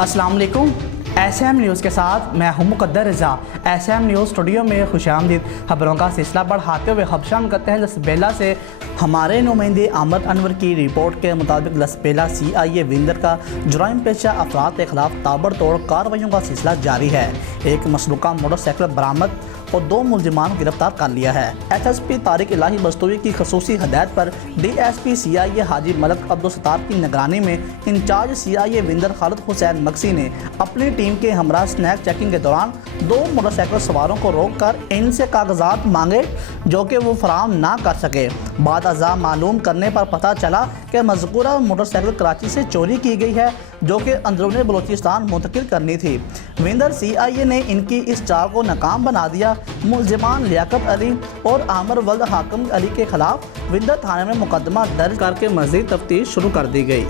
अस्सलाम वालेकुम। SM news के साथ मैं हूं मुकद्दर रज़ा। SM न्यूज़ स्टूडियो में खुशामदीद। खबरों का सिलसिला बढ़ाते हुए खबशान करते हैं लसबेला से। हमारे नुमाइंदे आमद अनवर की रिपोर्ट के मुताबिक लसबेला CIA विंदर का जुराइम पेशा अफराद के खिलाफ ताबड़तोड़ कार्रवाइयों का सिलसिला जारी है। एक मसरूका मोटरसाइकिल बरामद और 2 मुलजिमान को गिरफ्तार कर लिया है। SSP तारिक इलाही बस्तूरी की खसूसी हदायत पर DSP CIA हाजी मलक अब्दुल सत्तार की निगरानी में इंचार्ज CIA विंदर खालिद हुसैन मक्सी ने अपनी टीम के हमरा स्नैक चेकिंग के दौरान 2 मोटरसाइकिल सवारों को रोककर इनसे कागजात मांगे जो कि वो फराहम ना कर सके। बाद अज़ा मालूम करने पर पता चला कि मज़कूरा मोटरसाइकिल कराची से चोरी की गई है जो कि अंदरूनी बलूचिस्तान मुंतकिल करनी थी। विंदर CIA ने इनकी इस चाल को नाकाम बना दिया। मुलजिमान लियाकत अली और आमर वल्द हाकिम अली के खिलाफ विंदर थाने में मुकदमा दर्ज करके मज़ीद तफ्तीश शुरू कर दी गई।